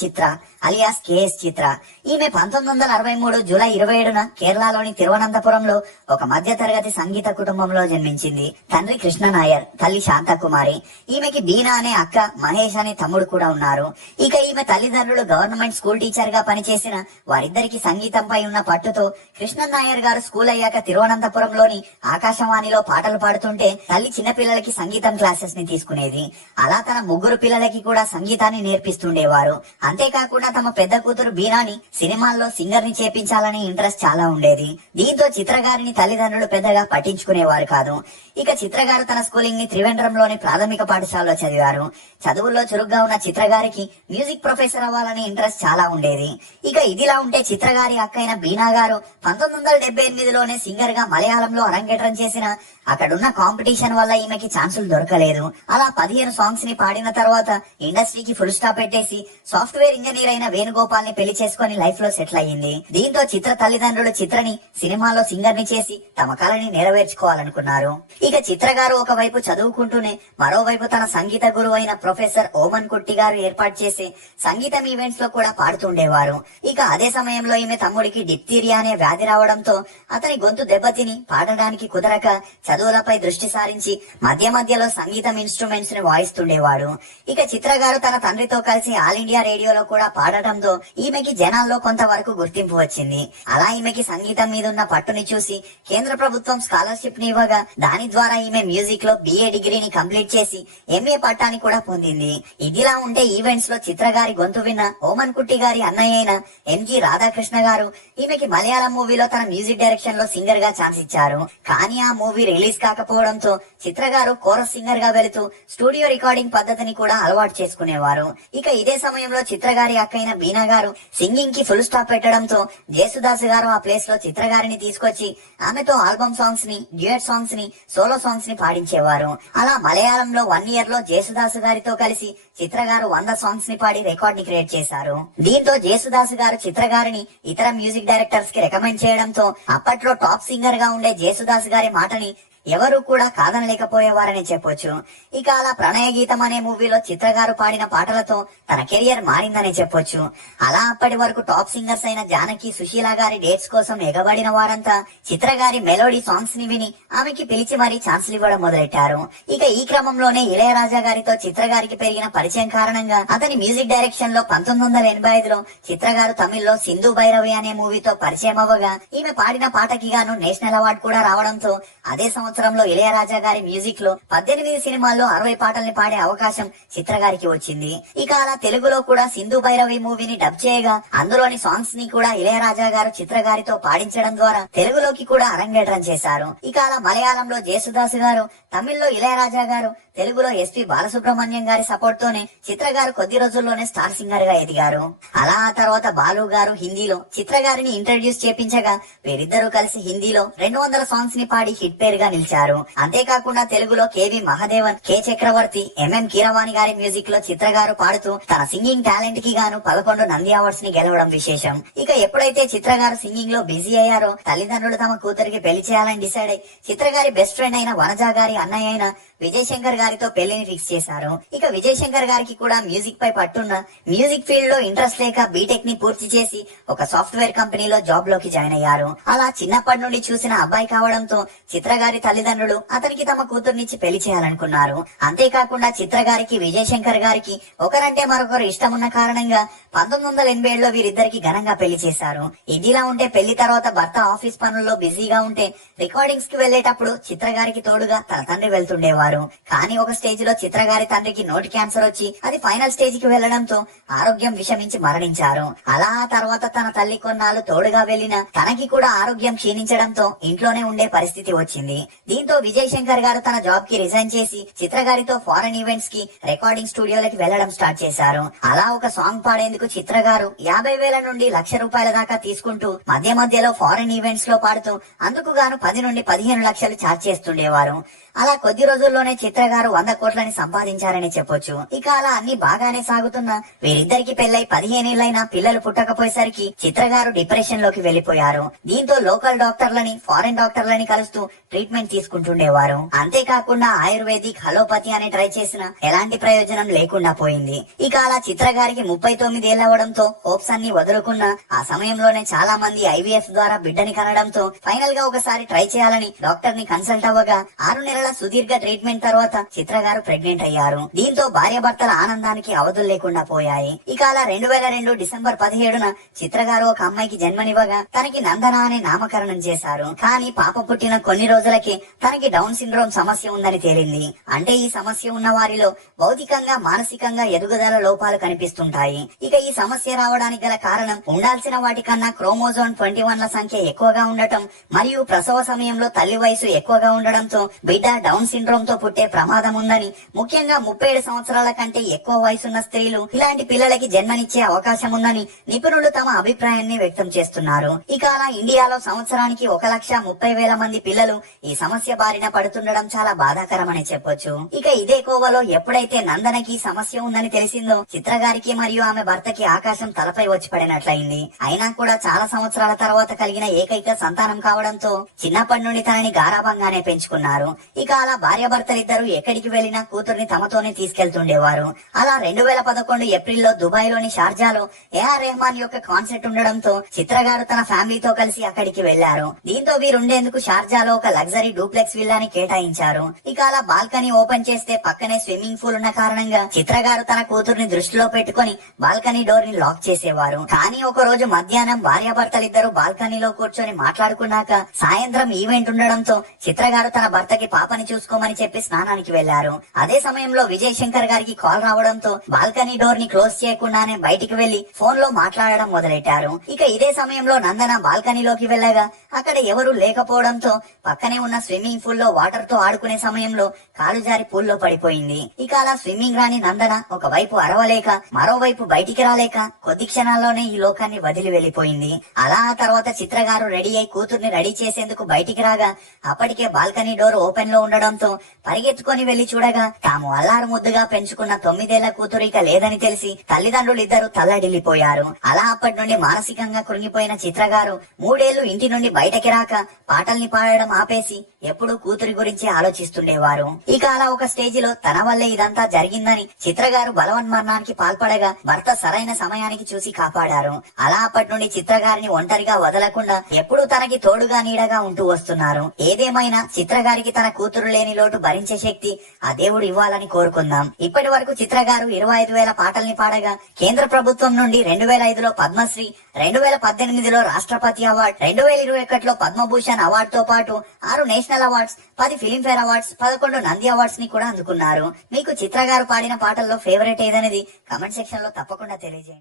చిత్ర alias KS చిత్ర. ఈమె 1963 July 27న కేరళలోని తిరువనంతపురంలో ఒక మధ్య తరగతి సంగీత కుటుంబంలో జన్మించింది. తండ్రి కృష్ణ నాయర్, తల్లి శాంతకుమారి. ఈమెకి బీనా అనే అక్క, మహేష్ అనే తమ్ముడు కూడా ఉన్నారు. ఇక ఈమె తల్లిదండ్రులు గవర్నమెంట్ స్కూల్ టీచర్ గా పనిచేసిన వారిద్దరికి సంగీతంపై ఉన్న పట్టుతో కృష్ణ నాయర్ గారు స్కూల్ అయ్యాక తిరువనంతపురంలోని ఆకాశవాణిలో పాటలు పాడుతుంటే తల్లి చిన్నపిల్లలకి సంగీతం క్లాసెస్ ని తీసుకునేది. అలా తన ముగ్గురు పిల్లలకి కూడా సంగీతాన్ని నేర్పిస్తుండేవారు. అంతేకాకుండా తమ పెద్ద కూతురు బీనాని సినిమాల్లో సింగర్ ని చేపించాలని ఇంట్రెస్ట్ చాలా ఉండేది. దీంతో చిత్రగారిని తల్లిదండ్రులు పెద్దగా పట్టించుకునేవారు కాదు. ఇక చిత్రగారు తన స్కూలింగ్ ని త్రివేంద్రంలోని ప్రాథమిక పాఠశాలలో చదివారు. చదువుల్లో చురుగ్గా ఉన్న చిత్రగారికి మ్యూజిక్ ప్రొఫెసర్ అవ్వాలనే ఇంట్రెస్ట్ చాలా ఉండేది. ఇక ఇదిలా ఉంటే చిత్రగారి అక్కైన బీనా గారు 1978లోనే సింగర్ గా మలయాళంలో అరంగేట్రం చేసిన అక్కడున్న కాంపిటీషన్ వల్ల ఈమెకి ఛాన్సులు దొరకలేదు. అలా 15 సాంగ్స్ ని పాడిన తర్వాత ఇండస్ట్రీకి ఫుల్ స్టాప్ పెట్టేసి సాఫ్ట్వేర్ ఇంజనీర్ అయిన వేణుగోపాల్ ని పెళ్లి చేసుకుని లైఫ్ లో సెటిల్ అయ్యింది. దీంతో చిత్ర తల్లిదండ్రులు చిత్రని సినిమాలో సింగర్ ని చేసి తమ కళని నెరవేర్చుకోవాలనుకున్నారు. ఇక చిత్ర గారు ఒకవైపు చదువుకుంటూనే మరోవైపు తన సంగీత గురువు అయిన ప్రొఫెసర్ ఓమన్ కుట్టి గారు ఏర్పాటు చేసే సంగీతం ఈవెంట్స్ లో కూడా పాడుతుండేవారు. ఇక అదే సమయంలో ఈమె తమ్ముడికి డిప్తీరియా అనే వ్యాధి రావడంతో అతని గొంతు దెబ్బతిని పాడడానికి కుదరక చదువులపై దృష్టి సారించి మధ్య మధ్యలో సంగీతం ఇన్స్ట్రుమెంట్స్ ని వాయిస్తుండేవాడు. ఇక చిత్ర గారు తన తండ్రితో కలిసి ఆల్ ఇండియా రేడియోలో కూడా పాడటంతో ఈమెకి జనాల్లో కొంతవరకు గుర్తింపు వచ్చింది. అలా ఈమెకి సంగీతం మీద ఉన్న పట్టుని చూసి కేంద్ర ప్రభుత్వం స్కాలర్షిప్ ని ఇవ్వగా దాని ద్వారా ఈమె మ్యూజిక్ లో BA డిగ్రీని కంప్లీట్ చేసి MA పట్టాని కూడా పొందింది. ఇదిలా ఉంటే ఈవెంట్స్ లో చిత్ర గారి గొంతు విన్న ఓమన్ కుట్టి గారి అన్నయ్య అయిన MG రాధాకృష్ణ గారు ఈమెకి మలయాళం మూవీలో తన మ్యూజిక్ డైరెక్షన్ లో సింగర్ గా ఛాన్స్ ఇచ్చారు. కానీ ఆ మూవీ రిలీజ్ కాకపోవడంతో చిత్ర గారు కోరస్ సింగర్ గా వెళుతూ స్టూడియో రికార్డింగ్ పద్ధతిని కూడా అలవాటు చేసుకునేవారు. ఇక ఇదే సమయంలో చిత్ర గారి అక్కైన బీనా గారు సింగింగ్ కి ఫుల్ స్టాప్ పెట్టడంతో జేసుదాస్ గారు ఆ ప్లేస్ లో చిత్ర గారిని తీసుకొచ్చి ఆమెతో ఆల్బమ్ సాంగ్స్ ని, డ్యూయట్ సాంగ్స్ ని, సోలో సాంగ్స్ ని పాడించేవారు. అలా మలయాళంలో 1 ఇయర్ లో జేసుదాస్ గారితో కలిసి చిత్ర గారు 100 సాంగ్స్ ని పాడి రికార్డ్ ని క్రియేట్ చేశారు. దీంతో జేసుదాస్ గారు చిత్ర గారిని ఇతర మ్యూజిక్ డైరెక్టర్స్ కి రికమెండ్ చేయడంతో అప్పట్లో టాప్ సింగర్ గా ఉండే జేసుదాస్ గారి మాటని ఎవరు కూడా కాదనలేకపోయేవారని చెప్పొచ్చు. ఇక అలా ప్రణయ గీతం అనే మూవీలో చిత్ర గారు పాడిన పాటలతో తన కెరియర్ మారిందనే చెప్పొచ్చు. అలా అప్పటి వరకు టాప్ సింగర్స్ అయిన జానకి, సుశీల గారి డేట్స్ కోసం ఎగబడిన వారంతా చిత్ర గారి మెలోడీ సాంగ్స్ ని విని ఆమెకి పిలిచి మరీ ఛాన్సులు ఇవ్వడం మొదలెట్టారు. ఇక ఈ క్రమంలోనే ఇళయరాజా గారితో చిత్ర గారికి పెరిగిన పరిచయం కారణంగా అతని మ్యూజిక్ డైరెక్షన్ లో 1985లో చిత్ర గారు తమిళ్లో సింధు భైరవి అనే మూవీతో పరిచయం అవ్వగా ఈమె పాడిన పాటకి గాను నేషనల్ అవార్డు కూడా రావడంతో అదే సంవత్సరంలో ఇళయరాజా గారి మ్యూజిక్ లో 18 సినిమాల్లో 60 పాటల్ని పాడే అవకాశం చిత్ర గారికి వచ్చింది. ఇక అలా తెలుగులో కూడా సింధు భైరవి మూవీని డబ్ చేయగా అందులోని సాంగ్స్ ని కూడా ఇళయరాజా గారు చిత్ర గారితో పాడించడం ద్వారా తెలుగులోకి కూడా అరంగేట్రం చేశారు. ఇక అలా మలయాళంలో జేసుదాస్ గారు, తమిళ్లో ఇళయరాజా గారు, తెలుగులో SP బాలసుబ్రహ్మణ్యం గారి సపోర్ట్ తోనే చిత్ర గారు కొద్ది రోజుల్లోనే స్టార్ సింగర్ గా ఎదిగారు. అలా ఆ తర్వాత బాలు గారు హిందీలో చిత్ర గారిని ఇంట్రడ్యూస్ చేపించగా వీరిద్దరూ కలిసి హిందీలో 200 సాంగ్స్ ని పాడి హిట్ పేర్ గా నిలిచారు. అంతేకాకుండా తెలుగులో KV మహాదేవన్, K చక్రవర్తి, MM కీరవాణి గారి మ్యూజిక్ లో చిత్ర గారు పాడుతూ తన సింగింగ్ టాలెంట్ కి గాను 11 నంది అవార్డ్స్ ని గెలవడం విశేషం. ఇక ఎప్పుడైతే చిత్ర గారు సింగింగ్ లో బిజీ అయ్యారో తల్లిదండ్రులు తమ కూతురికి పెళ్లి చేయాలని డిసైడ్ అయి చిత్ర గారి బెస్ట్ ఫ్రెండ్ అయిన వనజ గారి అన్నయ్య అయిన విజయ్ శంకర్ గారితో పెళ్లిని ఫిక్స్ చేశారు. ఇక విజయ్ శంకర్ గారికి కూడా మ్యూజిక్ పై పట్టున్న, మ్యూజిక్ ఫీల్డ్ లో ఇంట్రెస్ట్ లేక బీటెక్ ని పూర్తి చేసి ఒక సాఫ్ట్వేర్ కంపెనీలో జాబ్ లోకి జాయిన్ అయ్యారు. అలా చిన్నప్పటి నుండి చూసిన అబ్బాయి కావడంతో చిత్ర గారి తల్లిదండ్రులు అతనికి తమ కూతుర్నిచ్చి పెళ్లి చేయాలనుకున్నారు. అంతేకాకుండా చిత్ర గారికి, విజయ్ శంకర్ గారికి ఒకరంటే మరొకరు ఇష్టం ఉన్న కారణంగా 1987లో వీరిద్దరికి ఘనంగా పెళ్లి చేశారు. ఇదిలా ఉంటే పెళ్లి తర్వాత భర్త ఆఫీస్ పనుల్లో బిజీగా ఉంటే రికార్డింగ్స్ కి వెళ్లేటప్పుడు చిత్ర గారికి తోడుగా తన తండ్రి వెళ్తుండేవారు. కానీ ఒక స్టేజ్ లో చిత్ర గారి తండ్రికి నోటి క్యాన్సర్ వచ్చి అది ఫైనల్ స్టేజ్ కి వెళ్లడంతో ఆరోగ్యం విషమించి మరణించారు. అలా ఆ తర్వాత తన తల్లి కొన్నాళ్ళు తోడుగా వెళ్లిన తనకి కూడా ఆరోగ్యం క్షీణించడంతో ఇంట్లోనే ఉండే పరిస్థితి వచ్చింది. దీంతో విజయ్ శంకర్ గారు తన జాబ్ కి రిజైన్ చేసి చిత్ర గారితో ఫారెన్ ఈవెంట్స్ కి, రికార్డింగ్ స్టూడియోలకి వెళ్లడం స్టార్ట్ చేశారు. అలా ఒక సాంగ్ పాడేందుకు చిత్ర గారు 50,000 నుండి ₹1,00,000 దాకా తీసుకుంటూ మధ్య మధ్యలో ఫారెన్ ఈవెంట్స్ లో పాడుతూ అందుకు గాను 10 నుండి 15 లక్షలు ఛార్జ్ చేస్తుండేవారు. అలా కొద్ది రోజుల్లో సమయంలోనే చిత్ర గారు 100 కోట్లని సంపాదించారని చెప్పొచ్చు. ఇక అలా అన్ని బాగానే సాగుతున్నా వీరిద్దరికి పెళ్లై 15 ఏళ్లైనా పిల్లలు పుట్టకపోయేసరికి చిత్ర గారు డిప్రెషన్ లోకి వెళ్లిపోయారు. దీంతో లోకల్ డాక్టర్లని ఫారెన్ డాక్టర్లని కలుస్తూ ట్రీట్మెంట్ తీసుకుంటుండేవారు. అంతేకాకుండా ఆయుర్వేదిక్ హలోపతి అని ట్రై చేసిన ఎలాంటి ప్రయోజనం లేకుండా పోయింది. ఇక అలా చిత్ర గారికి 39 ఏళ్లవడంతో హోప్స్ అన్ని వదులుకున్న ఆ సమయంలోనే చాలా మంది ఐవీఎఫ్ ద్వారా బిడ్డని కనడంతో ఫైనల్ గా ఒకసారి ట్రై చేయాలని డాక్టర్ ని కన్సల్ట్ అవ్వగా 6 నెలల సుదీర్ఘ ట్రీట్మెంట్ తర్వాత చిత్ర గారు ప్రెగ్నెంట్ అయ్యారు. దీంతో భార్యాభర్తల ఆనందానికి అవధులు లేకుండా పోయాయి. ఇక అలా 2002 డిసెంబర్ 17న చిత్ర గారు ఒక అమ్మాయికి జన్మనివ్వగా తనకి నందన అనే నామకరణం చేశారు. కానీ పాప పుట్టిన కొన్ని రోజులకే తనకి డౌన్ సిండ్రోమ్ సమస్య ఉందని తేలింది. అంటే ఈ సమస్య ఉన్న వారిలో భౌతికంగా మానసికంగా ఎదుగుదల లోపాలు కనిపిస్తుంటాయి. ఇక ఈ సమస్య రావడానికి గల కారణం ఉండాల్సిన వాటికన్నా క్రోమోజోమ్ 21ల సంఖ్య ఎక్కువగా ఉండటం మరియు ప్రసవ సమయంలో తల్లి వయసు ఎక్కువగా ఉండడంతో బిడ్డ డౌన్ సిండ్రోమ్ తో పుట్టే ప్రమాదం ఉందని, ముఖ్యంగా 37 సంవత్సరాల కంటే ఎక్కువ వయసున్న స్త్రీలు ఇలాంటి పిల్లలకి జన్మనిచ్చే అవకాశం ఉందని నిపుణులు తమ అభిప్రాయాన్ని వ్యక్తం చేస్తున్నారు. ఇక అలా ఇండియాలో సంవత్సరానికి 1,30,000 మంది పిల్లలు ఈ సమస్య బారిన పడుతుండడం చాలా బాధాకరమని చెప్పొచ్చు. ఇక ఇదే కోవలో ఎప్పుడైతే నందనకి సమస్య ఉందని తెలిసిందో చిత్ర గారికి మరియు ఆమె భర్తకి ఆకాశం తలపై వచ్చి పడినట్లయింది. అయినా కూడా చాలా సంవత్సరాల తర్వాత కలిగిన ఏకైక సంతానం కావడంతో చిన్నప్పటి నుండి తనని గారాభంగానే పెంచుకున్నారు. ఇక అలా భార్యాభర్తలిద్దరూ ఎక్కడికి వెళ్లినా కూతుర్ని తమతోనే తీసుకెళ్తుండేవారు. అలా 2011 ఏప్రిల్లో దుబాయ్ లోని షార్జాలో ఏఆర్ రెహమాన్ యొక్క కాన్సర్ట్ ఉండడంతో చిత్ర గారు తన ఫ్యామిలీతో కలిసి అక్కడికి వెళ్లారు. దీంతో వీరుండేందుకు షార్జాలో ఒక లగ్జరీ డూప్లెక్స్ విల్లాని కేటాయించారు. ఇక అలా బాల్కనీ ఓపెన్ చేస్తే పక్కనే స్విమ్మింగ్ పూల్ ఉన్న కారణంగా చిత్ర గారు తన కూతుర్ని దృష్టిలో పెట్టుకుని బాల్కనీ డోర్ ని లాక్ చేసేవారు. కానీ ఒక రోజు మధ్యాహ్నం భార్యాభర్తలిద్దరూ బాల్కనీలో కూర్చొని మాట్లాడుకున్నాక సాయంత్రం ఈవెంట్ ఉండడంతో చిత్ర గారు తన భర్తకి పాపని చూసుకోమని చెప్పి స్నానానికి వెళ్లారు. అదే సమయంలో విజయ్ శంకర్ గారికి కాల్ రావడంతో బాల్కనీ డోర్ ని క్లోజ్ చేయకుండానే బయటికి వెళ్లి ఫోన్ లో మాట్లాడడం మొదలెట్టారు. ఇక ఇదే సమయంలో నందన బాల్కనీలోకి వెళ్ళగా అక్కడ ఎవరూ లేకపోవడంతో పక్కనే ఉన్న స్విమ్మింగ్ పూల్ లో వాటర్ తో ఆడుకునే సమయంలో కాలు జారి పూల్లో పడిపోయింది. ఇక అలా స్విమ్మింగ్ రాని నందన ఒకవైపు అరవలేక మరోవైపు బయటికి రాలేక కొద్ది క్షణాల్లోనే ఈ లోకాన్ని వదిలి వెళ్లిపోయింది. అలా ఆ తర్వాత చిత్ర గారు రెడీ అయి కూతుర్ని రెడీ చేసేందుకు బయటికి రాగా అప్పటికే బాల్కనీ డోర్ ఓపెన్ లో ఉండడంతో పరిగెత్తుకొని వెళ్లి చూడగా తాము అల్లారు ముద్దుగా పెంచుకున్న 9 ఏళ్ల కూతురు ఇక లేదని తెలిసి తల్లిదండ్రులు ఇద్దరు తల్లడిల్లిపోయారు. అలా అప్పటి నుండి మానసికంగా కృంగిపోయిన చిత్ర గారు 3 ఏళ్లు ఇంటి నుండి బయటకి రాక పాటల్ని పాడడం ఆపేసి ఎప్పుడూ కూతురి గురించి ఆలోచిస్తుండేవారు. ఇక అలా ఒక స్టేజ్ లో తన వల్లే ఇదంతా జరిగిందని చిత్ర గారు బలవన్మరణానికి పాల్పడగా భర్త సరైన సమయానికి చూసి కాపాడారు. అలా అప్పటి నుండి చిత్ర గారిని ఒంటరిగా వదలకుండా ఎప్పుడూ తనకి తోడుగా నీడగా ఉంటూ వస్తున్నారు. ఏదేమైనా చిత్ర గారికి తన కూతురు లేని లోటు భరించే శక్తి ఆ దేవుడు ఇవ్వాలని కోరుకుందాం. ఇప్పటి వరకు చిత్ర గారు 25,000 పాటల్ని పాడగా కేంద్ర ప్రభుత్వం నుండి 2005లో పద్మశ్రీ, 2018లో రాష్ట్రపతి అవార్డు, 2021లో పద్మభూషణ్ అవార్డు తో పాటు 6 national awards, 10 Filmfare awards, 11 Nandi awards ని కూడా అందుకున్నారు. మీకు చిత్ర గారు పాడిన పాటల్లో ఫేవరెట్ ఏదనేది కమెంట్ సెక్షన్ లో తప్పకుండా తెలియజేయండి.